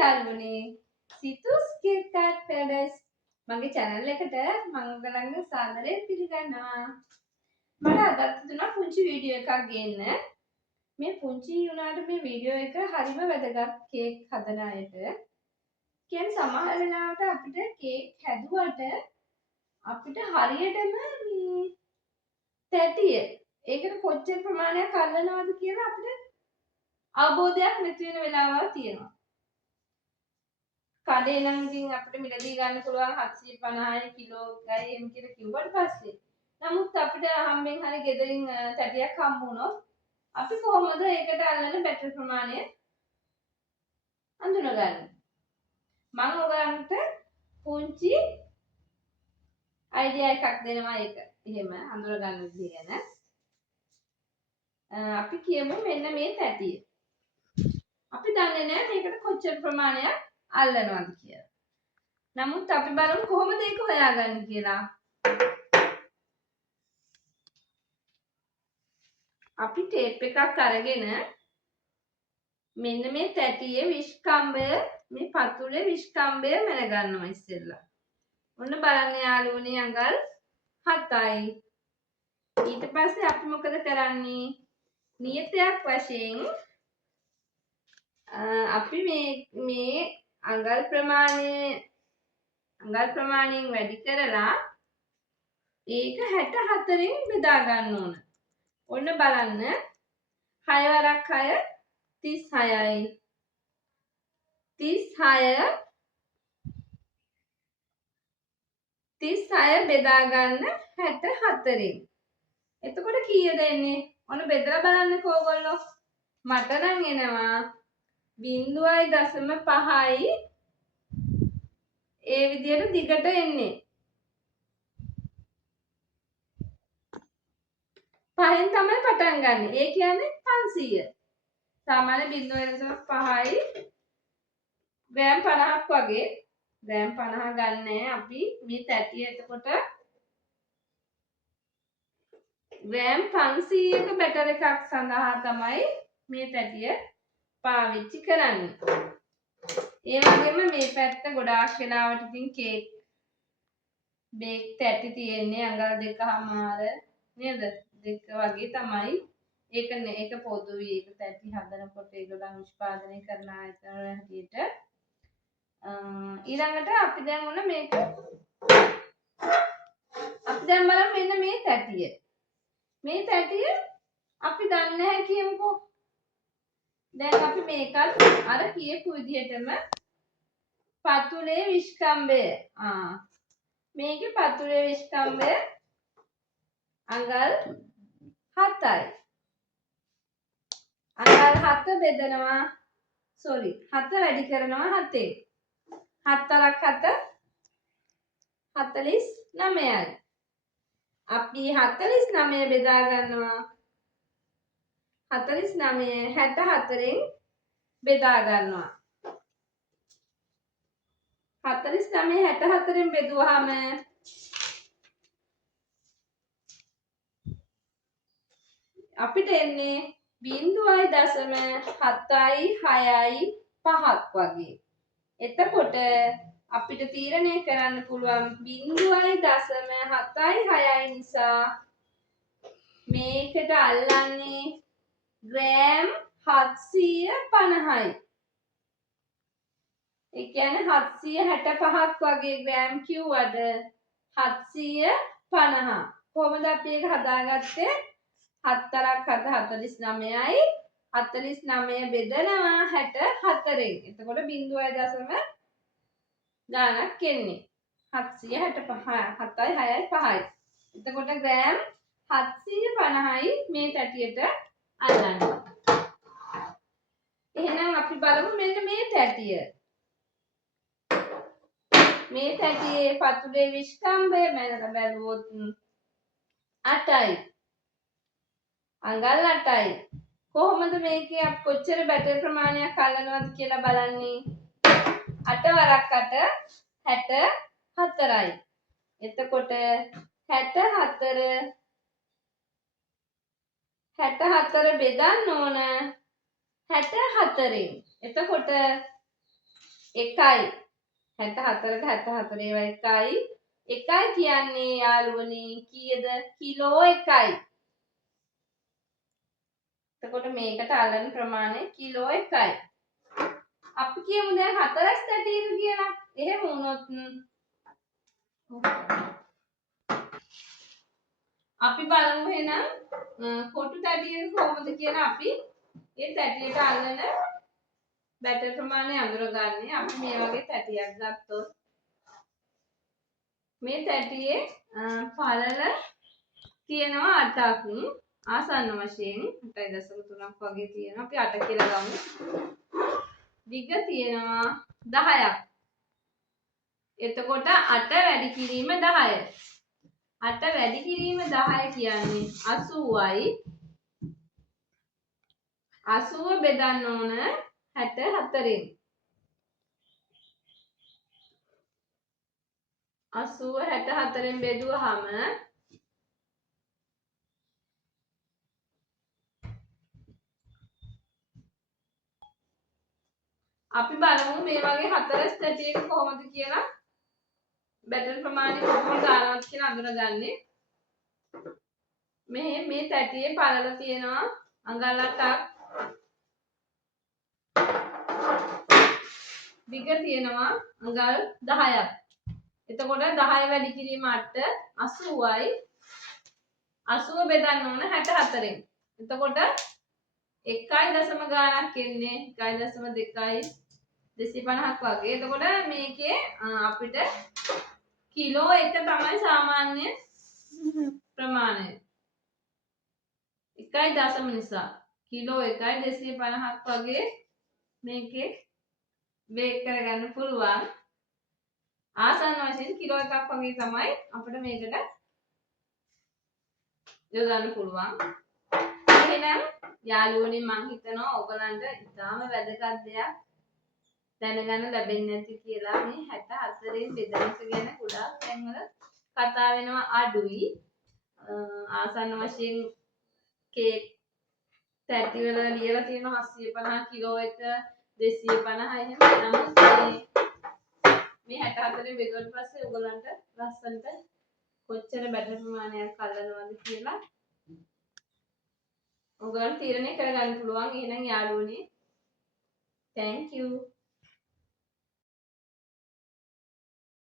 යාළුවනේ සිතුස් cake කාට් paradise මගේ channel එකට මම ඔයගලන්ව සාදරයෙන් පිළිගන්නවා. මට අදත් තුන පුංචි වීඩියෝ එකක් ගේන්න. මේ පුංචි වුණාට මේ වීඩියෝ එක හරිම වැදගත් කේක් හදන අයට. කියන්නේ සමහර වෙලාවට අපිට කේක් හැදුවට අපිට හරියටම මේ තැටිය ඒකට කොච්චර ප්‍රමාණයක් අල්ලනවද කියලා අපිට අවබෝධයක් නැති වෙන වෙලාවල් තියෙනවා. කඩේ නම් ඉතින් අපිට මිලදී ගන්න පුළුවන් 750යි කිලෝ ගයි එහෙම කියලා කිව්වට පස්සේ නමුත් අපිට හම්බෙන් හරි ගෙදරින් තැටියක් හම්බ වුණොත් අපි කොහොමද ඒකට අල්ලන බැටර් ප්‍රමාණය අඳුනගන්නේ? මම ඔයගලන්ට පුංචි අයිඩියා එකක් දෙනවා ඒක. එහෙම අඳුරගන්න විදිහ ගැන. අපි කියමු මෙන්න මේ තැටිය. අපි දන්නේ නැහැ මේකට කොච්චර ප්‍රමාණයක් අල්ලනවද කියලා. නමුත් අපි බලමු කොහොමද ඒක හොයාගන්නේ කියලා. අපි ටේප් එකක් අරගෙන මෙන්න මේ තැටියේ විස්කම්බය මේ පතුලේ විස්කම්බය මැන ගන්නවා ඉස්සෙල්ලා. ඔන්න බලන්න යාළුවනේ අඟල් 7යි. ඊට පස්සේ අපි මොකද කරන්නේ? නියතයක් වශයෙන් අපි මේ අඟල් ප්‍රමාණයෙන් වැඩි කරලා ඒක 64න් බෙදා ගන්න ඕන. ඔන්න බලන්න 6 වරක් 6 36යි. 36 බෙදා ගන්න 64න්. එතකොට කීයද එන්නේ? ඔන්න බෙදලා බලන්නකෝ ඔයගොල්ලෝ. මට නම් එනවා 0.5යි ඒ විදියට දිගට එන්නේ. පහෙන් තමයි පටන් ගන්න. ඒ කියන්නේ 500. සාමාන්‍ය 0.5යි ග්‍රෑම් 50ක් වගේ. ග්‍රෑම් 50 ගන්නෑ අපි මේ තැටිය එතකොට ග්‍රෑම් 500ක බැටර් එකක් සඳහා තමයි මේ තැටිය පාවිච්චි කරන්නේ. ඒ වගේම මේ පැත්ත ගොඩාක් වෙලාවට ඉතින් කේක් බේක් තැටි තියෙන්නේ අඟල් 2.5 නේද? 2 වගේ තමයි. ඒක පොදුයි. ඒක තැටි හදනකොට ඒගොල්ලන් නිෂ්පාදනය කරන ආයතන වල හැටියට. ඊළඟට අපි දැන් ඔන්න මේක අපි දැන් බලමු මෙන්න මේ තැටිය. මේ තැටිය අපි දන්නේ නැහැ කියමුකෝ. දැන් අපි මේකත් අර කියපු විදිහටම පතුලේ විස්කම්බය මේකේ පතුලේ විස්කම්බය අඟල් 7යි. අඟල් 7 බෙදනවා 7 වැඩි කරනවා 7ෙන්. 7ක් 7 49යි. අපි 49 බෙදා ගන්නවා 49 64න් බෙදා ගන්නවා. 49 64න් බෙදුවාම අපිට එන්නේ 0.7යි 6යි 5ක් වගේ. එතකොට අපිට තීරණය කරන්න පුළුවන් 0.7යි 6යි නිසා මේකට අල්ලන්නේ ග්‍රෑම් 750යි. ඒ කියන්නේ 765ක් වගේ ග්‍රෑම් කිව්වද 750. කොහොමද අපි ඒක හදාගත්තේ? 7ක් 49යි 49 බෙදනවා 64න්. එතකොට 0.7 ගානක් එන්නේ. 765 7යි 6යි 5යි. එතකොට ග්‍රෑම් 750යි මේ තැටියට අල්ලන්නේ. එහෙනම් අපි බලමු මෙන්න මේ තැටිය. මේ තැටියේ පතුලේ විස්කම්බය මැනලා බැලුවොත් 8යි. අඟල් 8යි. කොහොමද මේකේ අපි කොච්චර බැටර් ප්‍රමාණයක් අල්ලනවද කියලා බලන්නේ? 8 වරක් 8 64යි. එතකොට 64 බෙදන්න ඕන 64න්. එතකොට 1යි 64ට 74 ඒවා 1යි 1යි කියන්නේ යාළුවනේ කීයද කිලෝ 1යි. එතකොට මේකට අල්ලන ප්‍රමාණය කිලෝ 1යි. අපි කියමු දැන් 4ස් තැටියක කියලා. එහෙම වුණොත් අපි බලමු එහෙනම් කොටු තැටියක කොහොමද කියලා අපි ඒ තැටියට අල්ලන බැටර් ප්‍රමාණය අඳුරගන්නේ. අපි මේ වගේ තැටියක් ගත්තොත් මේ තැටියේ පළල තියෙනවා 8ක් ආසන්න වශයෙන් 8.3ක් වගේ තියෙනවා. අපි 8 කියලා ගමු. දිග තියෙනවා 10ක්. එතකොට 8 වැඩි කිරීම 10. 8 වැඩි කිරීම 10 කියන්නේ 80යි. 80 බෙදන්න ඕන 64න්. 80 64න් බෙදුවහම අපි බලමු මේ වගේ 4ස් තැටියක කොහොමද කියලා බැටර් ප්‍රමාණය කොහොමද දානවද කියලා අඳුරගන්නේ. මේ තැටියේ පළල තියෙනවා අඟල් 8ක්. දිග තියෙනවා අඟල් 10ක්. එතකොට 10 වැඩි කිරීම 8 80යි. 80 බෙදන්න ඕන 64න්. එතකොට 1.0 ගානක් එන්නේ 1.2යි 250ක් වගේ. එතකොට මේකේ අපිට කිලෝ 1 තමයි සාමාන්‍ය ප්‍රමාණය. 1.0 නිසා කිලෝ 1යි 250ක් වගේ මේකේ වේග කරගන්න පුළුවන්. ආසන්න වශයෙන් කිලෝ 1ක් වගේ තමයි අපිට මේකට යොදන්න පුළුවන්. එහෙනම් යාළුවනේ මම හිතනවා ඔයගලන්ට ඉතාම වැදගත් දෙයක් දැනගන්න ලැබෙන්නේ නැති කියලා. මේ 64න් බෙදන එක ගැන ගොඩාක් තැන්වල කතා වෙනවා අඩුයි. ආසන්න වශයෙන් කේක් තැටිවල ලියලා තියෙනවා 750 කිලෝ 1 250 එහෙම. නමුත් මේ 64න් බෙදුවට පස්සේ ඔයගලන්ට ලස්සනට කොච්චර බැටර් ප්‍රමාණයක් අල්ලනවද කියලා ඔයගලන්ට තීරණය කරගන්න පුළුවන්. එහෙනම් යාළුවනේ thank you